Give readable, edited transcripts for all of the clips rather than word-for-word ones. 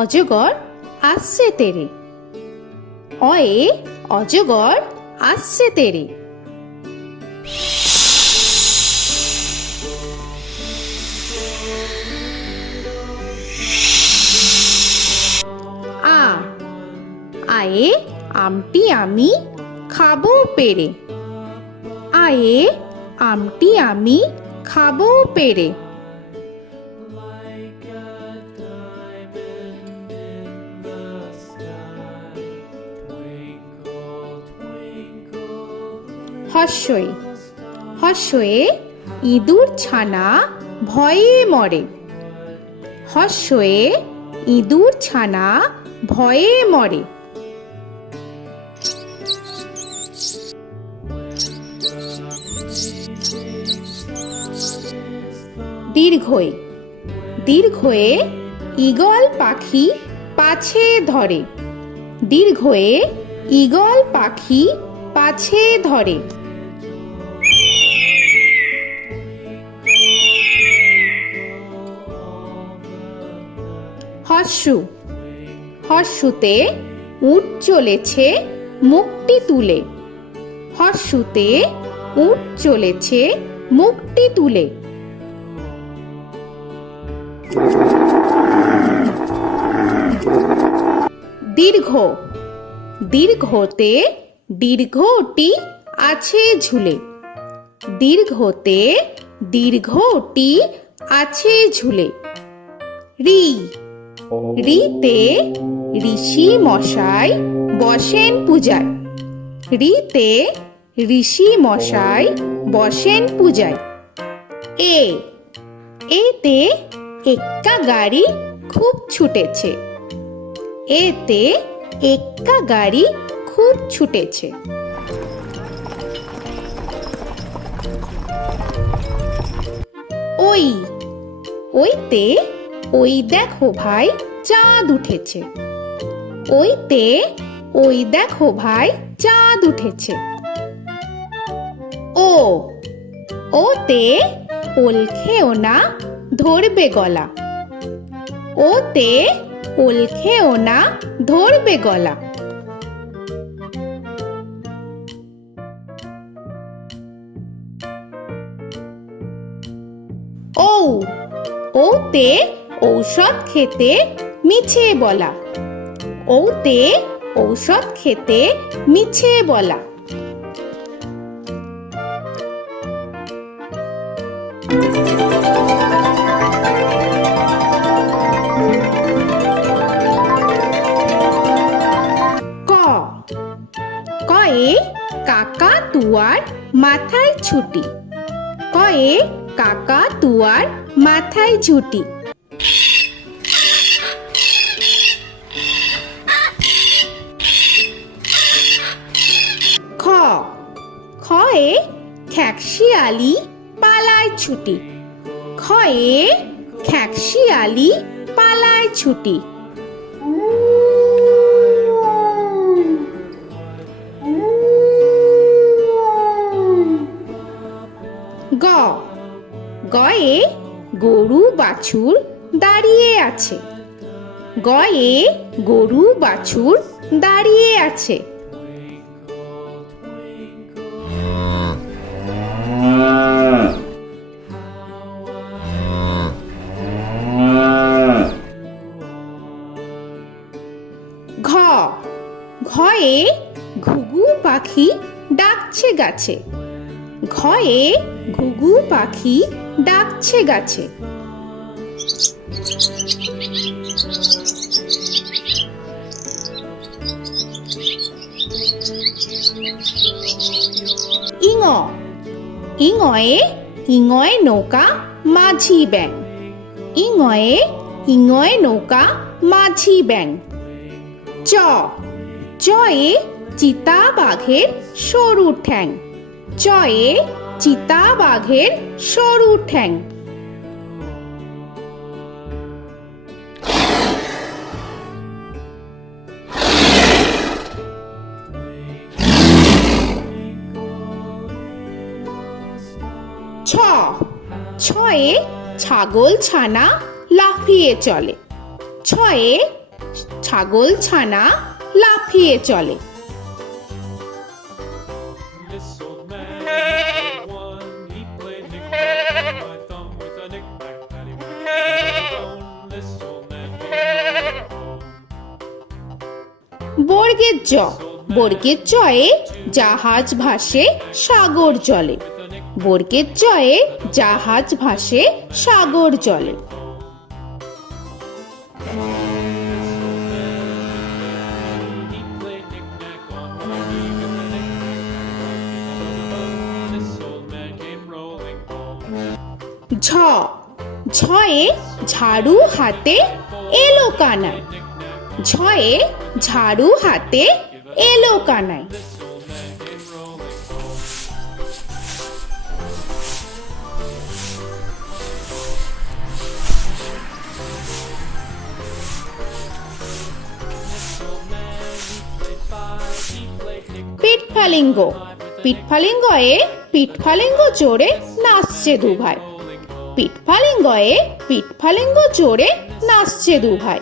অজগর আসছে তেরে। অয়ে অজগর আসছে তেরে। আ আয়ে আমটি আমি খাবো পেরে। আয়ে আমটি আমি খাবো পেরে। হর্ষই হর্ষয়ে ইঁদুর ছানা ভয়ে মরে। হর্ষয়ে ইঁদুর ছানা ভয়ে মরে। দীর্ঘই দীর্ঘয়ে ঈগল পাখি পাছে ধরে। দীর্ঘয়ে ঈগল পাখি পাছে ধরে। হর্ষু হর্ষুতে উট চলেছে মুখটি তুলে। হর্ষুতে উট চলেছে মুখটি তুলে। দীর্ঘ দীর্ঘতে দীর্ঘটি আছে ঝুলে। দীর্ঘতে দীর্ঘটি আছে ঝুলে। রি রিতে ঋষি মশাই বসেন পূজায়। রিতে ঋষি মশাই বসেন পূজায়। এ এতে এক্কা গাড়ি খুব ছুটেছে। এতে এক্কা গাড়ি খুব ছুটেছে। ওই ওইতে ওই দেখো ভাই চাঁদ উঠেছে। ওইতে ওই দেখো ভাই চাঁদ উঠেছে। ও ওতে ওল খেও না ধরবে গলা। ওতে ওল খেও না ধরবে গলা। ঔ ওতে ঔষধ খেতে মিছে বলা। ওতে ঔষধ খেতে মিছে বলা। ক কয়ে কাকা তুয়ার মাথায় ছুটি। কয়ে কাকা তুয়ার মাথায় ঝুটি। খ খয়ে খ্যাকশিয়ালি পালায় ছুটি। খয়ে খ্যাকশিয়ালি পালায় ছুটি। গ গয়ে গরু বাছুর দাঁড়িয়ে আছে। গয়ে গরু বাছুর দাঁড়িয়ে আছে। ঘ ঘয়ে ঘুঘু পাখি ডাকছে গাছে। ঘয়ে ঘুঘু পাখি ডাকছে গাছে। ইঙ ইঙয়ে ইঙয়ে নৌকা মাঝি ব্যাং। ইঙয়ে ইঙয়ে নৌকা মাঝি ব্যাং। চ চয়ে চিতা বাঘের সরু ঠ্যাং। চয়ে চিতা বাঘের সরু ঠ্যাং। ছ ছয়ে ছাগল ছানা লাফিয়ে চলে। ছয়ে ছাগল ছানা লাফিয়ে চলে। This old man had one. He played knick-knack on my thumb with a knick-knack, paddywhack, bone. This old man came rolling home. বর্গের জ, বর্গের জয়ে জাহাজ ভাসে সাগর জলে। বর্গের জয়ে জাহাজ ভাসে সাগর জলে। He played knick-knack on my knee with a knick-knack, this old man came rolling home. ঝ, ঝয়ে ঝাড়ু হাতে এলো কানাই। ঝয়ে ঝাড়ু হাতে এলো Kanai. This old man came rolling home. This old man, he played five. He played knick-knack. পিঠফালিঙ্গ, পিঠফালিঙ্গয়ে পিঠফালিঙ্গ জোরে নাচছে দুভাই। পিঠফালিঙ্গয়ে পিঠফালিঙ্গ জোরে নাচছে দুভাই।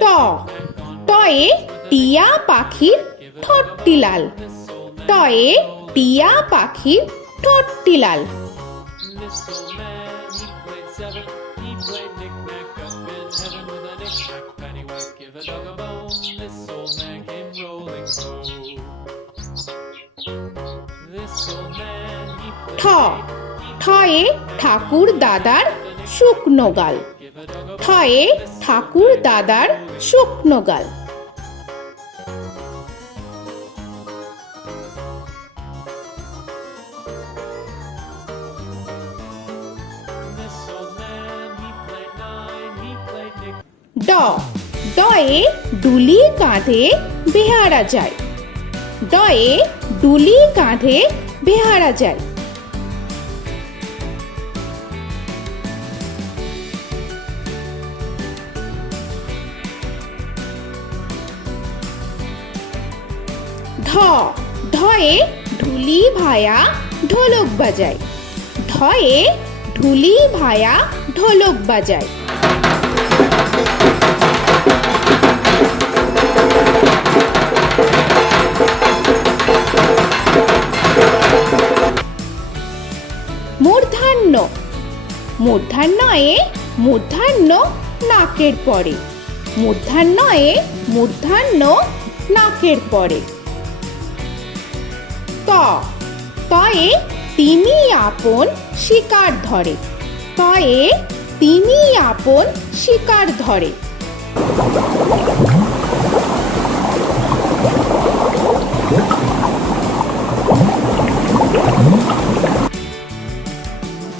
ট, টয়ে টিয়া পাখির ঠোঁটটি লাল। টয়ে টিয়া পাখির ঠোঁটটি লাল। This old man, he played seven. He played knick-knack up in heaven with a knick-knack, paddywhack, give a dog a bone. This old man came rolling home. This old man, he ঠ, played ঠয়ে ঠাকুর দাদার শুকনো গাল। give a dog a ঠয়ে ঠাকুর দাদার শুকনো গাল। This old man, he played nine. He played knick. ড, ডয়ে ডুলি কাঁধে বেহারা যায়। ডয়ে ডুলি কাঁধে বেহারা যায়। ঢ, ঢয়ে ঢুলি ভায়া ঢোলক বাজায়। ঢয়ে ঢুলি ভায়া ঢোলক বাজায়। মূর্ধন্য, মূর্ধন্যয়ে মূর্ধন্য নাকের পরে। মূর্ধন্যয়ে মূর্ধন্য নাকের পরে। ত, তয়ে তিনি আপন শিকার ধরে। তয়ে তিনি আপন শিকার ধরে।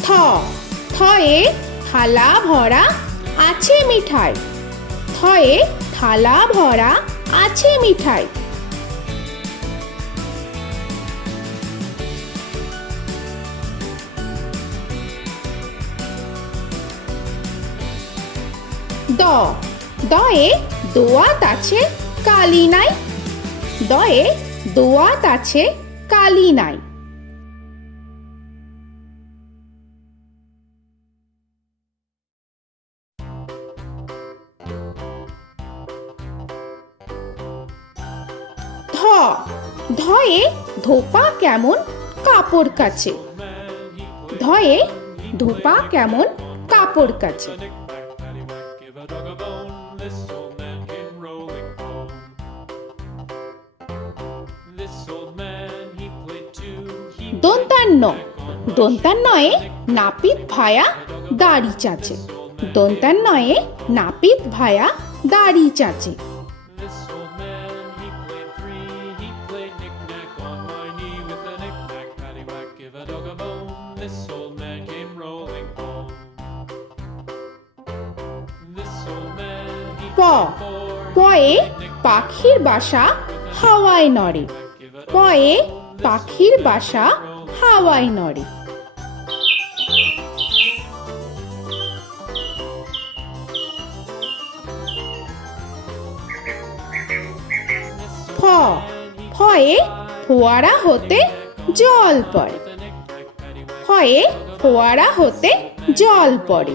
থ, থয়ে থালা ভরা আছে মিঠাই। থয়ে থালা ভরা আছে মিঠাই। দ, দয়ে দোয়াত আছে কালি নাই। দয়ে দোয়াত আছে কালি নাই। ধ, ধয়ে ধোপা কেমন কাপড় কাচে। ধয়ে ধোপা কেমন কাপড় কাচে। Knick-knack, paddywhack, give a dog a bone. This old man came rolling home. This old man, he played two. He দন্তান্ন, দন্তান্নয়ে নাপিত ভায়া দাড়ি চাচে। দন্তান্নয়ে নাপিত ভায়া দাড়ি চাচে। This old man, he played three. He played knick-knack on my knee with a knick-knack, paddywhack, give a dog a bone. This old man came rolling home. This old man, he প, played four. পয়ে পাখির বাসা হাওয়ায় নড়ে। পয়ে পাখির বাসা হাওয়ায় নড়ে। ফ, ফয়ে ফোয়ারা হতে জল পড়ে। ফয়ে ফোয়ারা হতে জল পড়ে।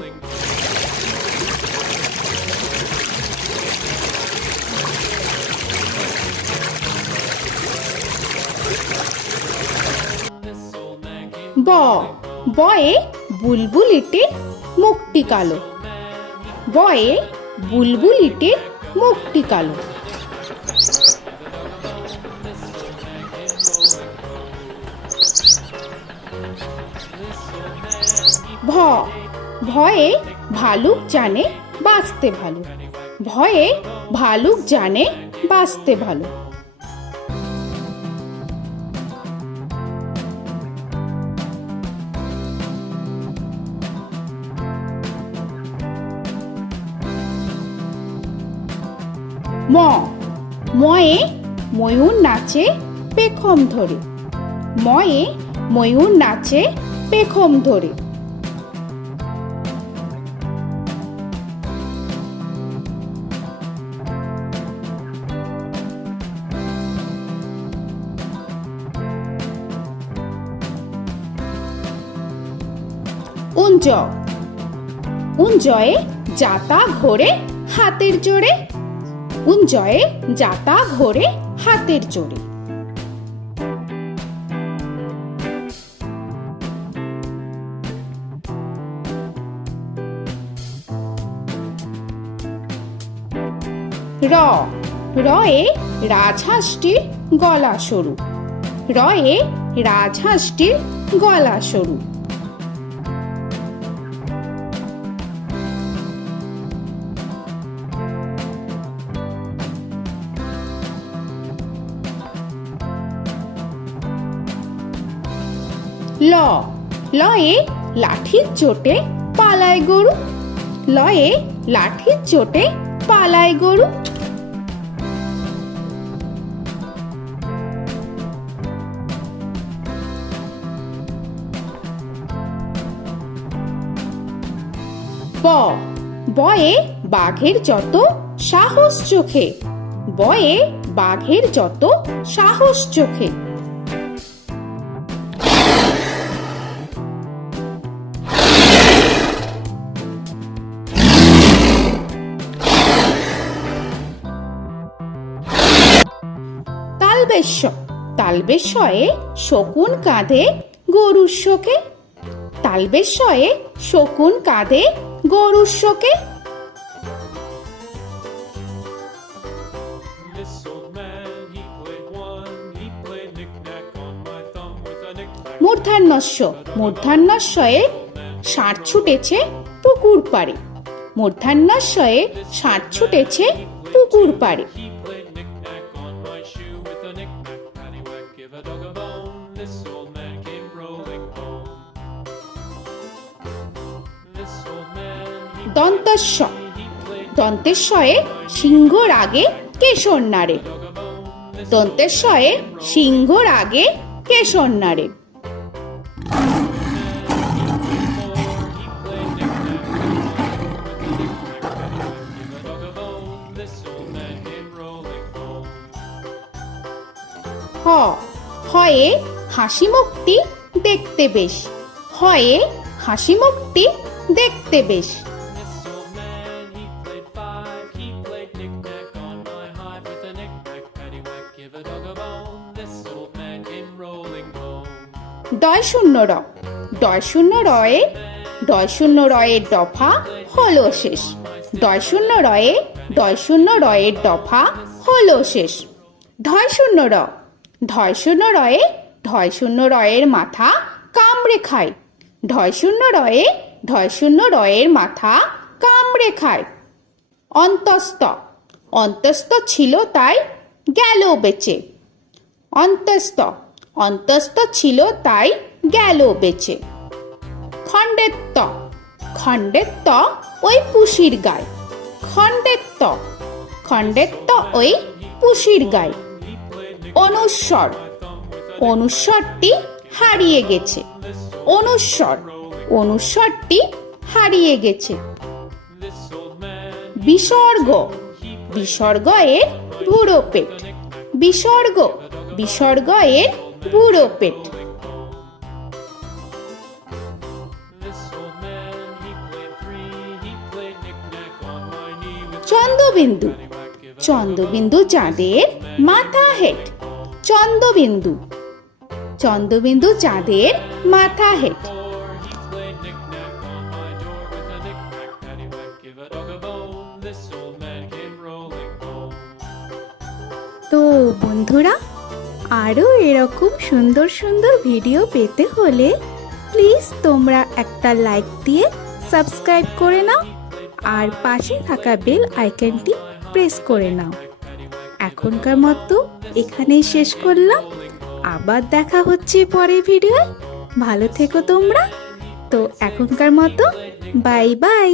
ব বয়ে বুলবুলিটির মুখটি কালো। বয়ে বুলবুলিটির মুখটি কালো। ভ ভয়ে ভালুক জানে বাঁচতে ভালো। ভয়ে ভালুক জানে বাঁচতে ভালো। ম ময়ে ময়ূর নাচে পেখম ধরে। ময়ে ময়ূর নাচে পেখম ধরে। উঞ্জ উঞ্জয়ে যাতা ঘোরে হাতের জোরে। উঞ্জয়ে যাতা ঘোরে হাতের জোরে। র রয়ে রাজহাঁসটির গলা সরু। রয়ে রাজহাঁসটির গলা সরু। ল লয়ে লাঠির চোটে পালায় গরু। লয়ে লাঠির চোটে পালায় গরু। ব বয়ে বাঘের যত সাহস চোখে। বয়ে বাঘের যত সাহস চোখে। তালবেশ্য তালবেশ্যয়ে শকুন কাঁধে গরুর শোকে। তালবেশ্যয়ে শকুন কাঁধে গরুর শোকে। This old man, he played one. He played knick-knack on my thumb with a knick-knack. মূর্ধন্যস্য মূর্ধন্যস্যয়ে ষাঁড় ছুটেছে পুকুর পাড়ে। মূর্ধন্যস্যয়ে ষাঁড় ছুটেছে পুকুর পাড়ে। He played knick-knack on my shoe with a knick-knack, paddywhack, give a dog a bone. This old man came rolling home. This old man, he দন্তস্য played দন্তেশ্বয়ে সিংহর আগে কেশর নাড়ে। dog a bone. This দন্তেশ্বয়ে সিংহর আগে কেশর নাড়ে। he played knick-knack on my with a knick-knack, paddywhack, give a dog a bone. This old man came rolling home. হ হয়ে হাসি মুখটি দেখতে বেশ। হয়ে হাসি মুখটি দেখতে বেশ। This old man, he played five. He played knick-knack on my hive with a knick-knack, paddywhack, give a dog a bone. This old man came rolling home. ডয় শূন্য র ডয় শূন্য রয়ে ডয় শূন্য রয়ের দফা হলো শেষ। ডয় শূন্য রয়ে ডয় শূন্য রয়ের দফা হলো শেষ। ঢয় শূন্য র ঢয় শূন্য রয়ে ঢয় শূন্য রয়ের মাথা কামড়ে খায়। ঢয় শূন্য রয়ে ঢয় শূন্য রয়ের মাথা কামড়ে খায়। অন্তস্থ অন্তস্থ ছিল তাই গেল বেঁচে। অন্তস্থ অন্তস্থ ছিল তাই গেল বেঁচে। খণ্ডেত্ব খণ্ডেত্ব ওই পুষির গায়। খণ্ডেত্ব খণ্ডেত্ব ওই পুষির গায়। অনুস্বর অনুস্বরটি হারিয়ে গেছে। অনুস্বর অনুস্বরটি হারিয়ে গেছে। This old man, বিসর্গ বিসর্গ এর বুড়ো পেট। বিসর্গ বিসর্গ এর বুড়ো পেট। this old man, he played three. He played knick-knack on my knee with Chandrabindu paddywhack, give a Chandrabindu চাঁদের মাথা হেট। চন্দ্রবিন্দু চন্দ্রবিন্দু চাঁদের মাথা head. Before he played knick-knack on my door with a knick-knack, paddywhack, give a dog a bone. This old man came rolling home. তো বন্ধুরা, আরও এরকম সুন্দর সুন্দর ভিডিও পেতে হলে প্লিজ তোমরা একটা লাইক দিয়ে সাবস্ক্রাইব করে নাও আর পাশে থাকা বেল আইকনটি প্রেস করে নাও। এখনকার মতো এখানেই শেষ করলাম, আবার দেখা হচ্ছে পরের ভিডিও। ভালো থেকো তোমরা। তো এখনকার মতো বাই বাই।